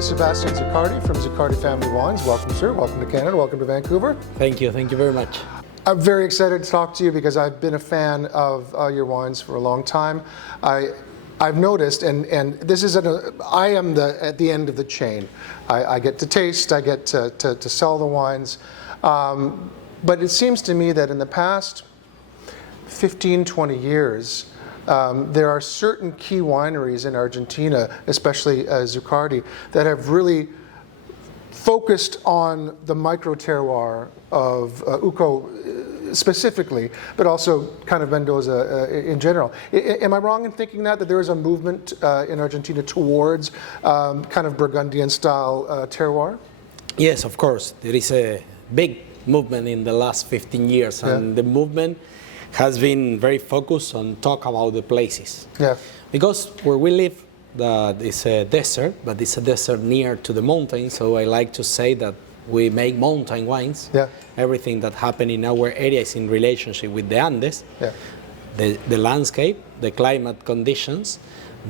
with Sebastián Zuccardi from Zuccardi Family Wines. Welcome, sir. Welcome to Canada. Welcome to Vancouver. Thank you. Thank you very much. I'm very excited to talk to you because I've been a fan of your wines for a long time. I've noticed, and this is I am at the end of the chain. I get to taste, I get to sell the wines, but it seems to me that in the past 15, 20 years, there are certain key wineries in Argentina, especially Zuccardi, that have really focused on the micro terroir of Uco specifically, but also kind of Mendoza in general. Am I wrong in thinking that there is a movement in Argentina towards kind of Burgundian style terroir? Yes, of course. There is a big movement in the last 15 years, and the movement has been very focused on talk about the places. Yeah. Because where we live, it's a desert, but it's a desert near to the mountain, so I like to say that we make mountain wines. Yeah. Everything that happens in our area is in relationship with the Andes, the landscape, the climate conditions,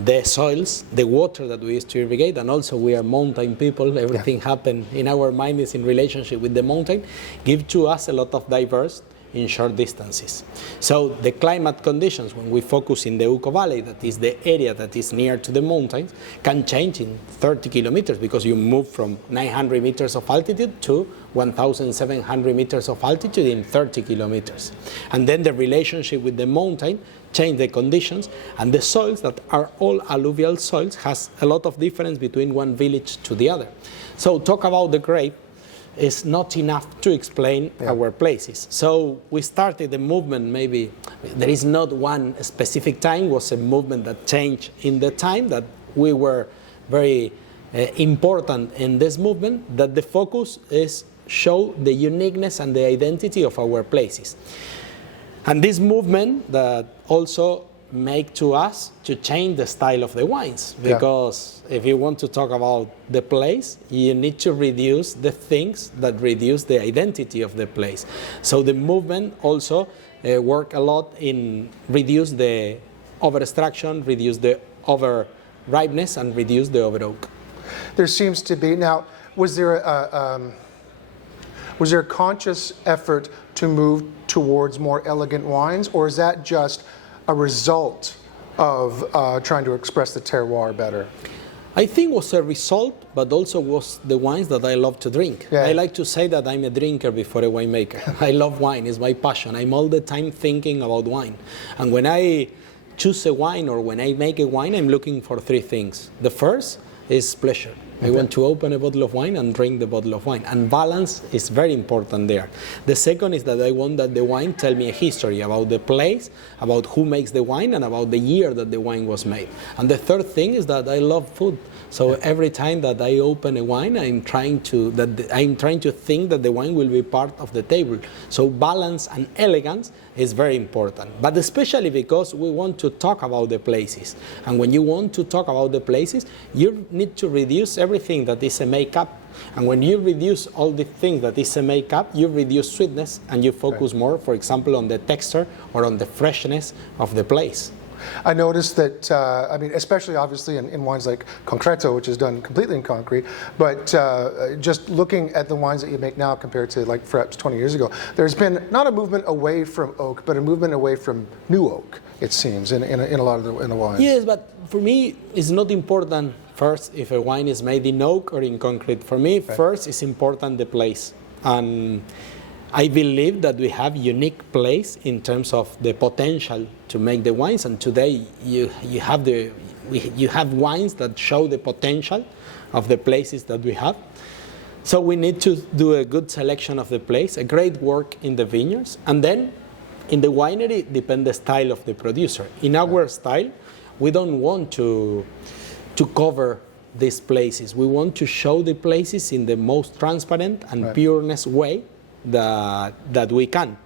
the soils, the water that we use to irrigate, and also we are mountain people. Everything happens in our mind is in relationship with the mountain, give to us a lot of diverse in short distances. So the climate conditions, when we focus in the Uco Valley, that is the area that is near to the mountains, can change in 30 kilometers because you move from 900 meters of altitude to 1,700 meters of altitude in 30 kilometers. And then the relationship with the mountain change the conditions, and the soils that are all alluvial soils has a lot of difference between one village to the other. So talk about the grape is not enough to explain our places. So we started the movement, maybe there is not one specific time, it was a movement that changed in the time that we were very important in this movement, that the focus is show the uniqueness and the identity of our places. And this movement that also make to us to change the style of the wines, because if you want to talk about the place, you need to reduce the things that reduce the identity of the place. So the movement also work a lot in reduce the over extraction, reduce the over ripeness, and reduce the over oak. There seems to be now. Was there a conscious effort to move towards more elegant wines, or is that just a result of trying to express the terroir better? I think it was a result, but also was the wines that I love to drink. Yeah. I like to say that I'm a drinker before a winemaker. I love wine, it's my passion. I'm all the time thinking about wine. And when I choose a wine or when I make a wine, I'm looking for three things. The first is pleasure. I want to open a bottle of wine and drink the bottle of wine. And balance is very important there. The second is that I want that the wine tell me a history about the place, about who makes the wine, and about the year that the wine was made. And the third thing is that I love food. So every time that I open a wine, I'm trying to think that the wine will be part of the table. So balance and elegance is very important. But especially because we want to talk about the places. And when you want to talk about the places, you need to reduce everything that is a makeup. And when you reduce all the things that is a makeup, you reduce sweetness and you focus more, for example, on the texture or on the freshness of the place. I noticed that, I mean, especially obviously in wines like Concreto, which is done completely in concrete, but just looking at the wines that you make now compared to like perhaps 20 years ago, there's been not a movement away from oak, but a movement away from new oak, it seems, in a lot of the wines. Yes, but for me, it's not important first if a wine is made in oak or in concrete. For me, first it's important the place. And I believe that we have unique place in terms of the potential to make the wines, and today you have wines that show the potential of the places that we have. So we need to do a good selection of the place, a great work in the vineyards, and then in the winery depend the style of the producer. In our style, we don't want to cover these places. We want to show the places in the most transparent and pureness way that we can.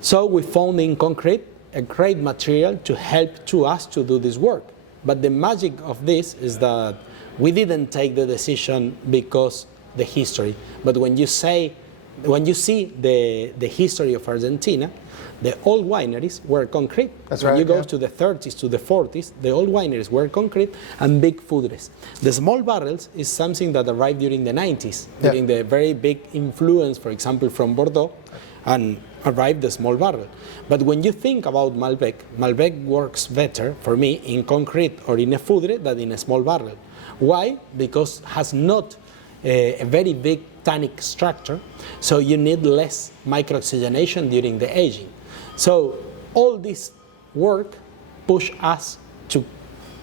So we found in concrete a great material to help to us to do this work. But the magic of this is that we didn't take the decision because the history. But when you say when you see the history of Argentina, the old wineries were concrete. That's when right, you go yeah. to the 30s, to the 40s, the old wineries were concrete and big foodries. The small barrels is something that arrived during the 90s, Yeah. during the very big influence, for example, from Bordeaux, and arrived the small barrel. But when you think about Malbec, Malbec works better for me in concrete or in a foodre than in a small barrel. Why? Because it has not a very big tannic structure, so you need less microoxygenation during the aging. So all this work push us to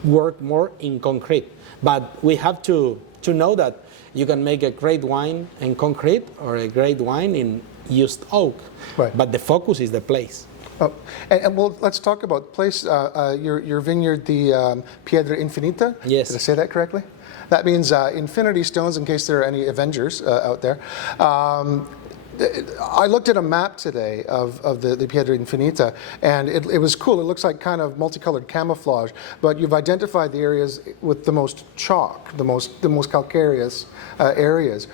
work more in concrete. But we have to know that you can make a great wine in concrete or a great wine in used oak. Right. But the focus is the place. Oh, and well, let's talk about place. Your vineyard, the Piedra Infinita. Yes. Did I say that correctly? That means infinity stones, in case there are any Avengers out there. I looked at a map today of the Piedra Infinita, and it was cool. It looks like kind of multicolored camouflage, but you've identified the areas with the most chalk, the most calcareous areas.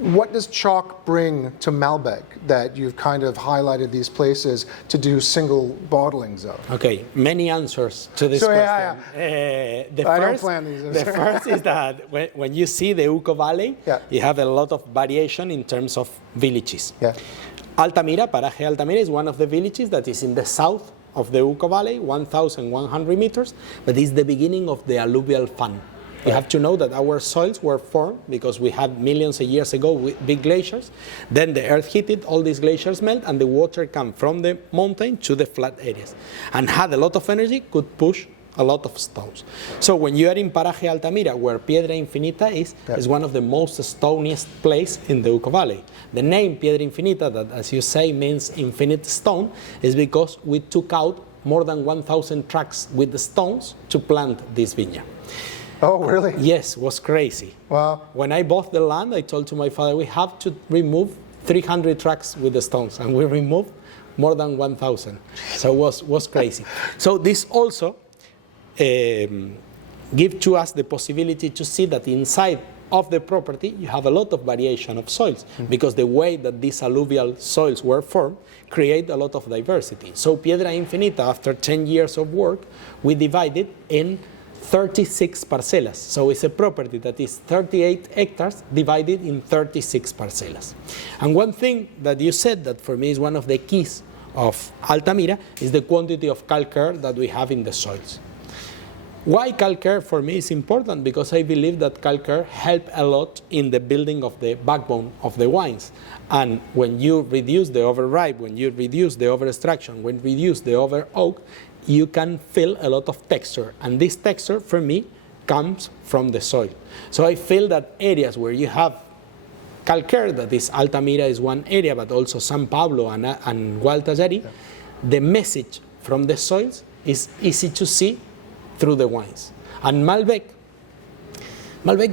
What does chalk bring to Malbec that you've kind of highlighted these places to do single bottlings of? Okay, many answers to this So, question. yeah. The I don't first, plan these. the first is that when you see the Uco Valley, Yeah. you have a lot of variation in terms of villages. Yeah. Altamira, Paraje Altamira, is one of the villages that is in the south of the Uco Valley, 1,100 meters, but it's the beginning of the alluvial fan. You have to know that our soils were formed because we had millions of years ago with big glaciers. Then the earth heated, all these glaciers melt, and the water came from the mountain to the flat areas. And had a lot of energy, could push a lot of stones. So when you are in Paraje Altamira, where Piedra Infinita is one of the most stoniest place in the Uco Valley. The name Piedra Infinita, that as you say means infinite stone, is because we took out more than 1,000 trucks with the stones to plant this vineyard. Oh, really? Yes, was crazy. Wow. When I bought the land, I told to my father, we have to remove 300 trucks with the stones, and we removed more than 1,000. So it was crazy. So this also give to us the possibility to see that inside of the property you have a lot of variation of soils, because the way that these alluvial soils were formed create a lot of diversity. So Piedra Infinita, after 10 years of work, we divided in 36 parcelas. So it's a property that is 38 hectares divided in 36 parcelas. And one thing that you said that for me is one of the keys of Altamira is the quantity of calcare that we have in the soils. Why calcare for me is important? Because I believe that calcare help a lot in the building of the backbone of the wines. And when you reduce the overripe, when you reduce the overextraction, when you reduce the over oak, you can feel a lot of texture. And this texture, for me, comes from the soil. So I feel that areas where you have calcare, that is Altamira is one area, but also San Pablo and Gualtajari, the message from the soils is easy to see through the wines. And Malbec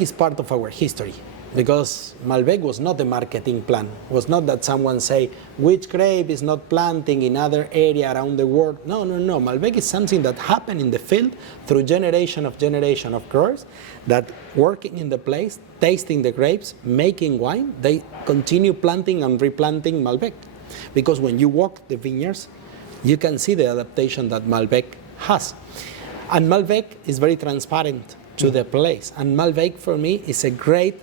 is part of our history, because Malbec was not a marketing plan. It was not that someone say, which grape is not planting in other area around the world. No. Malbec is something that happened in the field through generation of growers that working in the place, tasting the grapes, making wine, they continue planting and replanting Malbec. Because when you walk the vineyards, you can see the adaptation that Malbec has. And Malbec is very transparent to the place. And Malbec, for me, is a great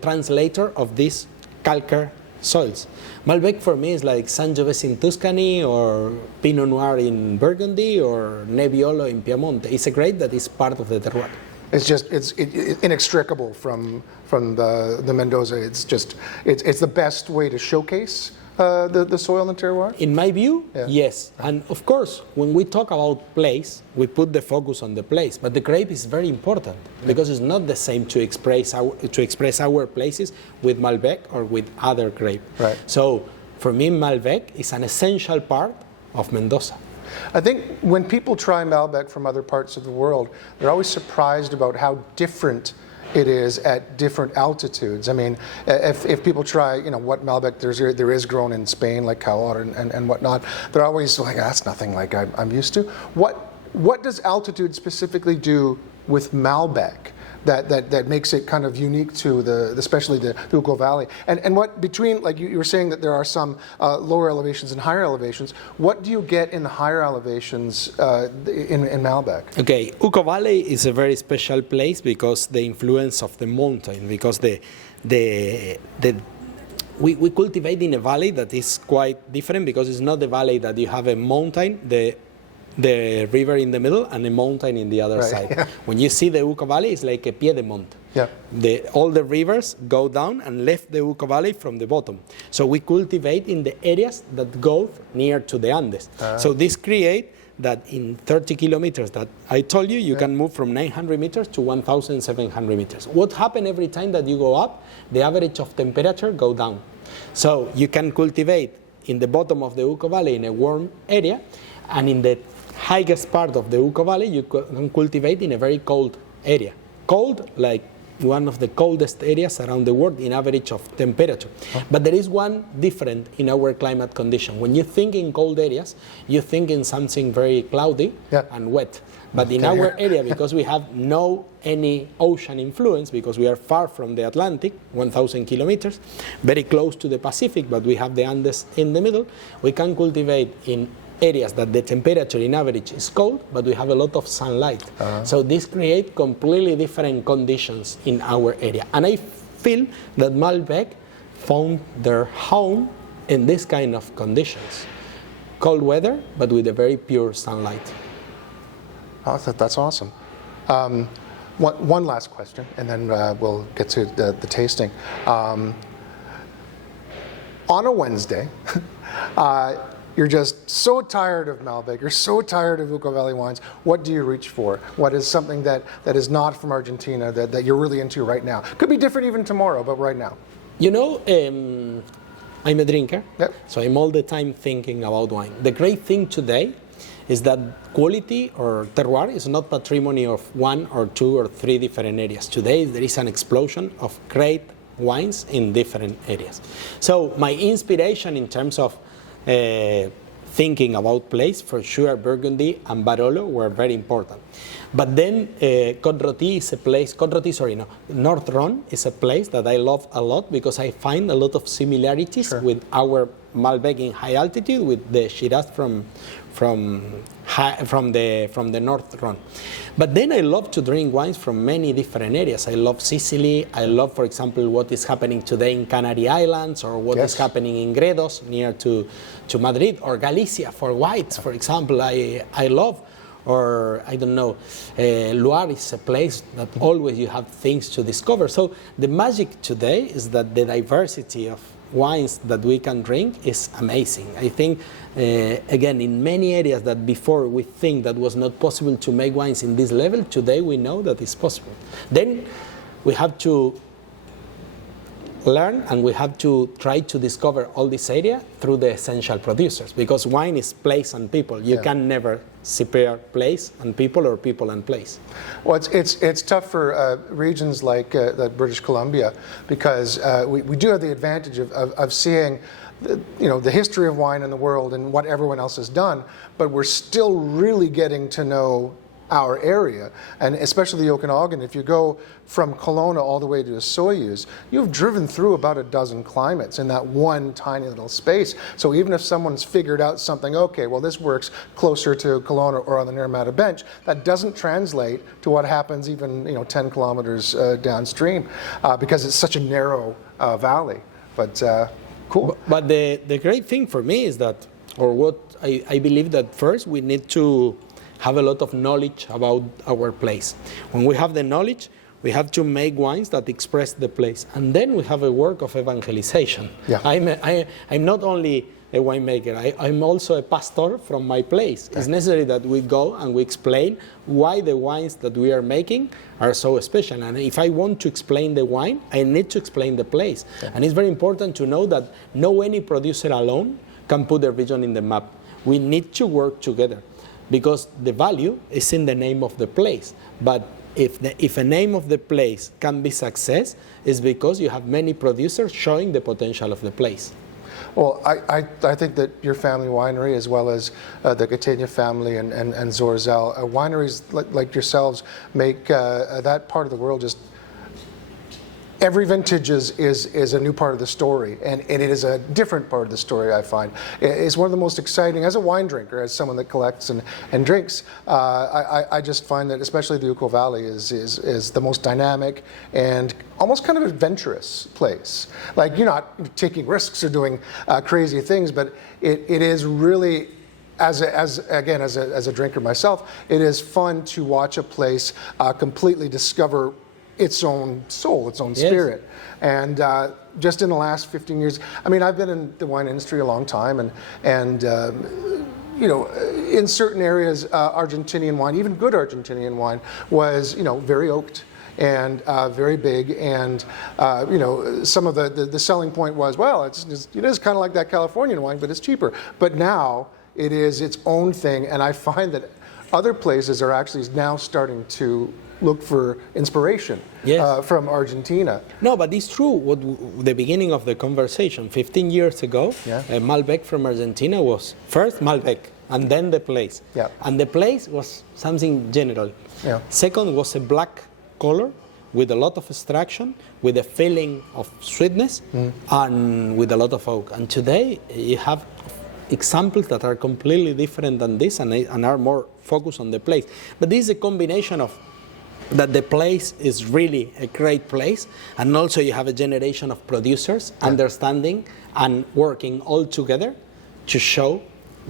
translator of these calcare soils. Malbec for me is like Sangiovese in Tuscany, or Pinot Noir in Burgundy, or Nebbiolo in Piemonte. It's a grape that is part of the terroir. It's inextricable from the Mendoza. It's the best way to showcase the soil and terroir? In my view, Yeah. yes. And of course, when we talk about place, we put the focus on the place. But the grape is very important, because it's not the same to express our places with Malbec or with other grape. Right. So for me, Malbec is an essential part of Mendoza. I think when people try Malbec from other parts of the world, they're always surprised about how different it is at different altitudes. I mean, if people try, what Malbec there is grown in Spain, like Cahors and whatnot, they're always like, that's nothing like I'm used to. What does altitude specifically do with Malbec? that makes it kind of unique to especially the Uco Valley. And what between, like you were saying that there are some lower elevations and higher elevations. What do you get in the higher elevations in Malbec? Okay, Uco Valley is a very special place because the influence of the mountain, because we cultivate in a valley that is quite different, because it's not the valley that you have a mountain, the river in the middle and a mountain in the other side. Yeah. When you see the Uco Valley, it's like a pied de monte. Yeah. All the rivers go down and left the Uco Valley from the bottom. So we cultivate in the areas that go near to the Andes. So this creates that in 30 kilometers that I told you, you can move from 900 meters to 1,700 meters. What happens every time that you go up? The average of temperature go down. So you can cultivate in the bottom of the Uco Valley in a warm area, and in the highest part of the Uco Valley, you can cultivate in a very cold area. Cold, like one of the coldest areas around the world in average of temperature. But there is one different in our climate condition. When you think in cold areas, you think in something very cloudy and wet. But in our area, because we have no any ocean influence, because we are far from the Atlantic, 1,000 kilometers, very close to the Pacific, but we have the Andes in the middle, we can cultivate in areas that the temperature in average is cold, but we have a lot of sunlight. So this creates completely different conditions in our area. And I feel that Malbec found their home in this kind of conditions. Cold weather, but with a very pure sunlight. Oh, that's awesome. One last question, and then we'll get to the tasting. On a Wednesday, you're just so tired of Malbec, you're so tired of Uco Valley wines, what do you reach for? What is something that is not from Argentina that you're really into right now? Could be different even tomorrow, but right now. You know, I'm a drinker, so I'm all the time thinking about wine. The great thing today is that quality or terroir is not patrimony of one or two or three different areas. Today there is an explosion of great wines in different areas. So my inspiration in terms of thinking about place, for sure Burgundy and Barolo were very important. But then Côte-Rôtie is a place, North Rhone is a place that I love a lot because I find a lot of similarities with our Malbec in high altitude, with the Shiraz from the North Rhone. But then I love to drink wines from many different areas. I love Sicily. I love, for example, what is happening today in Canary Islands, or what is happening in Gredos near to Madrid, or Galicia for whites, for example. I love, or I don't know, Loire is a place that always you have things to discover. So the magic today is that the diversity of wines that we can drink is amazing. I think, again, in many areas that before we think that was not possible to make wines in this level, today we know that it's possible. Then we have to learn and we have to try to discover all this area through the essential producers, because wine is place and people. You can never separate place and people, or people and place. Well, it's tough for regions like British Columbia, because we do have the advantage of seeing the history of wine in the world and what everyone else has done, but we're still really getting to know our area, and especially the Okanagan. If you go from Kelowna all the way to Soyuz, you've driven through about a dozen climates in that one tiny little space. So even if someone's figured out something, okay, well, this works closer to Kelowna or on the Naramata Bench, that doesn't translate to what happens even 10 kilometers downstream, because it's such a narrow valley. But cool. But the great thing for me is that, or what I believe, that first we need to have a lot of knowledge about our place. When we have the knowledge, we have to make wines that express the place. And then we have a work of evangelization. Yeah. I'm not only a winemaker, I'm also a pastor from my place. Okay. It's necessary that we go and we explain why the wines that we are making are so special. And if I want to explain the wine, I need to explain the place. Okay. And it's very important to know that no any producer alone can put the region in the map. We need to work together, because the value is in the name of the place. But if a name of the place can be success, it's because you have many producers showing the potential of the place. Well, I think that your family winery, as well as the Catania family and Zorzel, wineries like yourselves make that part of the world just. Every vintage is a new part of the story, and it is a different part of the story, I find. It's one of the most exciting, as a wine drinker, as someone that collects and drinks, I just find that especially the Uco Valley is the most dynamic and almost kind of adventurous place. Like, you're not taking risks or doing crazy things, but it is really, as a drinker myself, it is fun to watch a place completely discover its own soul, its own spirit. And just in the last 15 years, I mean, I've been in the wine industry a long time, and you know, in certain areas, Argentinian wine, even good Argentinian wine, was, you know, very oaked and very big, and you know, some of the selling point was, well, it is kind of like that Californian wine, but it's cheaper. But now it is its own thing, and I find that other places are actually now starting to look for inspiration from Argentina. No, but it's true. The beginning of the conversation, 15 years ago, Malbec from Argentina was first Malbec, and then the place. Yeah. And the place was something general. Yeah. Second was a black color with a lot of extraction, with a feeling of sweetness, and with a lot of oak. And today you have examples that are completely different than this and are more focused on the place. But this is a combination of that the place is really a great place, and also you have a generation of producers understanding and working all together to show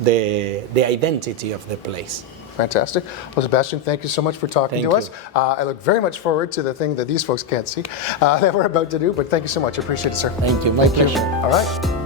the identity of the place. Fantastic. Well, Sebastián, thank you so much for talking to us. I look very much forward to the thing that these folks can't see that we're about to do, but thank you so much. I appreciate it, sir. Thank you. My pleasure. All right.